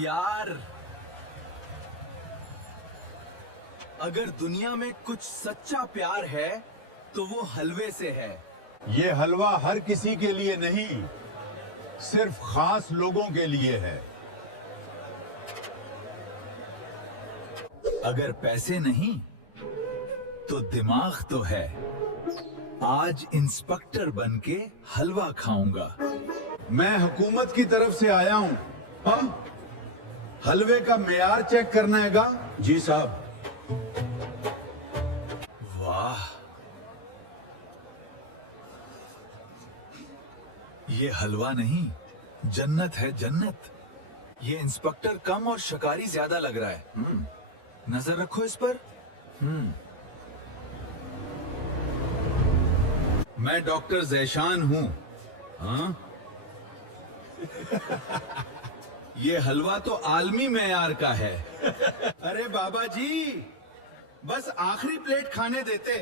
यार, अगर दुनिया में कुछ सच्चा प्यार है तो वो हलवे से है। ये हलवा हर किसी के लिए नहीं, सिर्फ खास लोगों के लिए है। अगर पैसे नहीं तो दिमाग तो है। आज इंस्पेक्टर बनके हलवा खाऊंगा। मैं हुकूमत की तरफ से आया हूं। हाँ? हलवे का मेयार चेक करना हैगा? जी साहब। वाह, ये हलवा नहीं, जन्नत है जन्नत। ये इंस्पेक्टर कम और शिकारी ज्यादा लग रहा है। नजर रखो इस पर। मैं डॉक्टर जैशान हूं। हाँ? ये हलवा तो आलमी मेयार का है। अरे बाबा जी, बस आखिरी प्लेट खाने देते।